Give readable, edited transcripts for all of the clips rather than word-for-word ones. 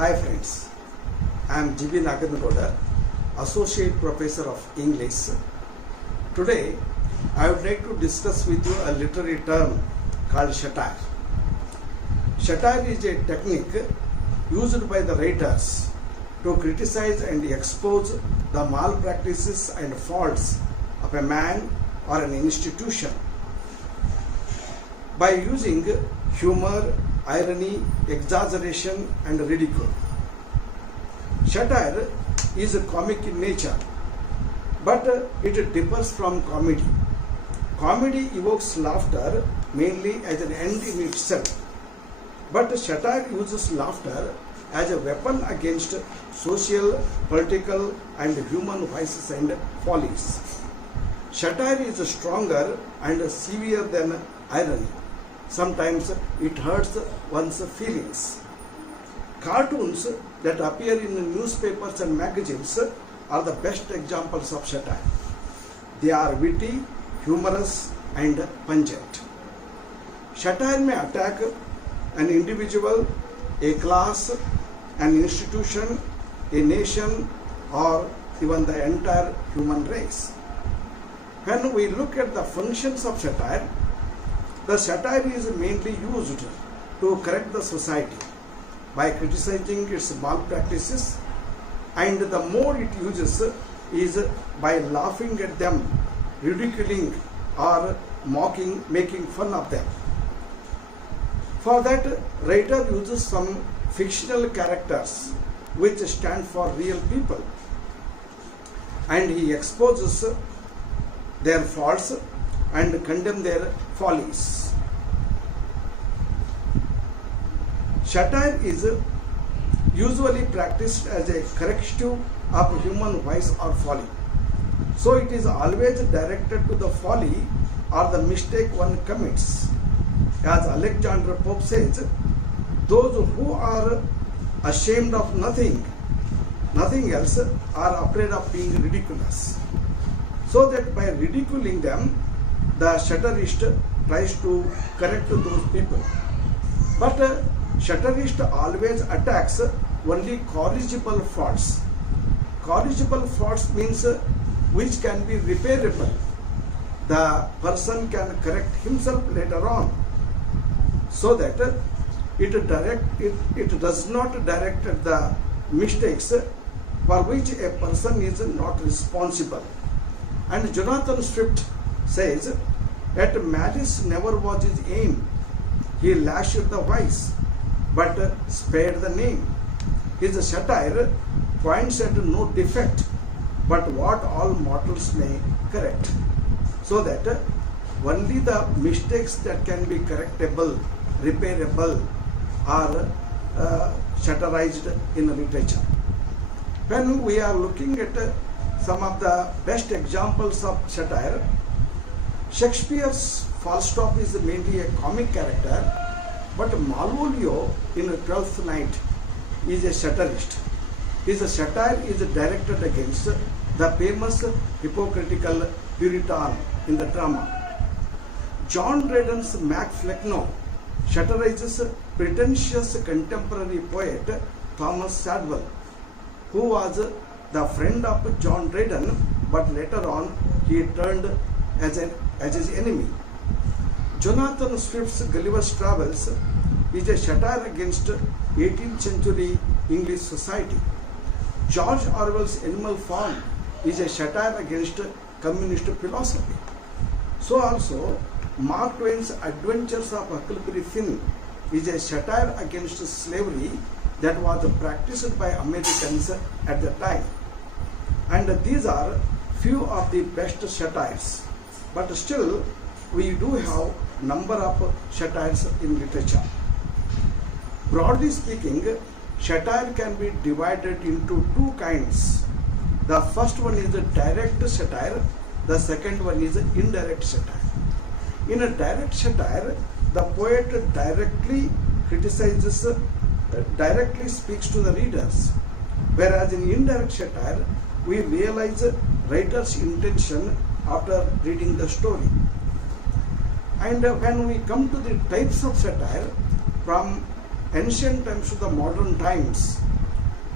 Hi friends, I am G.B. Naganagowda, Associate Professor of English. Today, I would like to discuss with you a literary term called satire. Satire is a technique used by the writers to criticize and expose the malpractices and faults of a man or an institution by using humor, irony, exaggeration and ridicule. Satire is comic in nature, but it differs from comedy. Comedy evokes laughter mainly as an end in itself, but satire uses laughter as a weapon against social, political and human vices and follies. Satire is stronger and severe than irony. Sometimes it hurts one's feelings. Cartoons that appear in newspapers and magazines are the best examples of satire. They are witty, humorous and pungent. Satire may attack an individual, a class, an institution, a nation or even the entire human race. When we look at the functions of satire, the satire is mainly used to correct the society by criticizing its malpractices, and the more it uses is by laughing at them, ridiculing or mocking, making fun of them. For that, writer uses some fictional characters which stand for real people, and he exposes their faults and condemn their follies. Satire is usually practiced as a corrective of human vice or folly. So it is always directed to the folly or the mistake one commits. As Alexander Pope says, those who are ashamed of nothing else are afraid of being ridiculous. So that by ridiculing them, the satirist tries to correct those people. But satirist always attacks only corrigible faults. Corrigible faults means which can be repairable. The person can correct himself later on, so that it does not direct the mistakes for which a person is not responsible. And Jonathan Swift says, "At malice never was his aim. He lashed the wise, but spared the name." His satire points at no defect, but what all mortals may correct, so that only the mistakes that can be correctable, repairable, are satirized in literature. When we are looking at some of the best examples of satire, Shakespeare's Falstaff is mainly a comic character, but Malvolio in Twelfth Night is a satirist. His satire is directed against the famous hypocritical Puritan in the drama. John Dryden's Mac Flecknoe satirizes pretentious contemporary poet Thomas Shadwell, who was the friend of John Dryden, but later on he turned as his enemy. Jonathan Swift's Gulliver's Travels is a satire against 18th century English society. George Orwell's Animal Farm is a satire against communist philosophy. So also Mark Twain's Adventures of Huckleberry Finn is a satire against slavery that was practiced by Americans at the time. And these are few of the best satires. But still, we do have number of satires in literature. Broadly speaking, satire can be divided into two kinds. The first one is the direct satire, the second one is indirect satire. In a direct satire, the poet directly criticizes, directly speaks to the readers, whereas in indirect satire, we realize writer's intention after reading the story. And when we come to the types of satire, from ancient times to the modern times,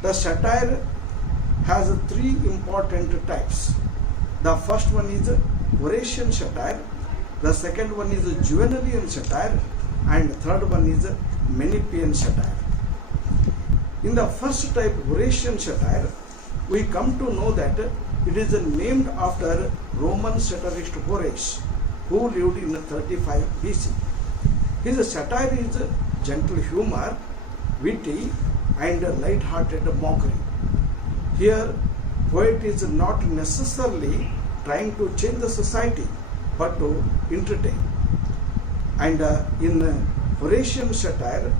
The satire has three important types. The first one is Horatian satire, the second one is Juvenalian satire, and the third one is Menippean satire. In the first type, Horatian satire, we come to know that it is named after Roman satirist Horace, who lived in 35 BC. His satire is gentle humor, witty, and light-hearted mockery. Here, poet is not necessarily trying to change the society, but to entertain. And in Horatian satire,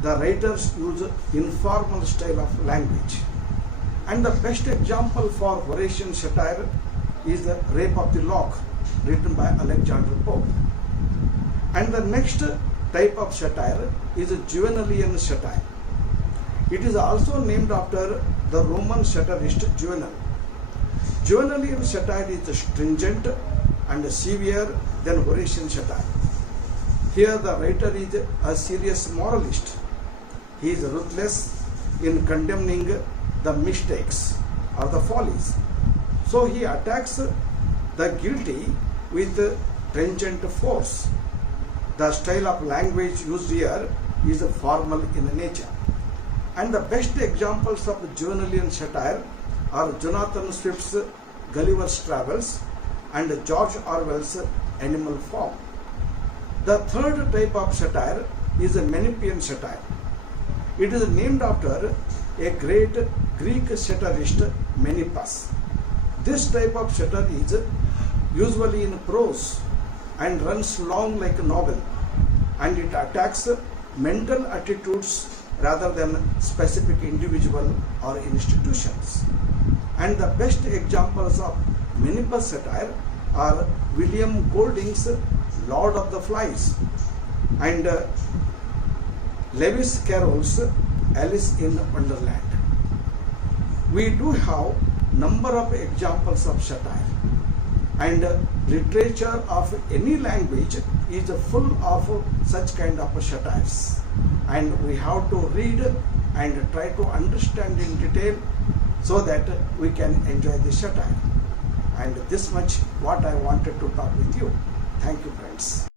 the writers use informal style of language. And the best example for Horatian satire is the Rape of the Lock, written by Alexander Pope. And the next type of satire is Juvenalian satire. It is also named after the Roman satirist Juvenal. Juvenalian satire is stringent and severe than Horatian satire. Here the writer is a serious moralist. He is ruthless in condemning the mistakes or the follies. So he attacks the guilty with stringent force. The style of language used here is formal in nature. And the best examples of Juvenalian satire are Jonathan Swift's Gulliver's Travels and George Orwell's Animal Farm. The third type of satire is a Menippean satire. It is named after a great Greek satirist Menippus. This type of satire is usually in prose and runs long like a novel, and it attacks mental attitudes rather than specific individual or institutions. And the best examples of Menippus satire are William Golding's Lord of the Flies and Lewis Carroll's Alice in Wonderland. We do have number of examples of satire, and literature of any language is full of such kind of satires, and we have to read and try to understand in detail so that we can enjoy the satire. And this much what I wanted to talk with you. Thank you, friends.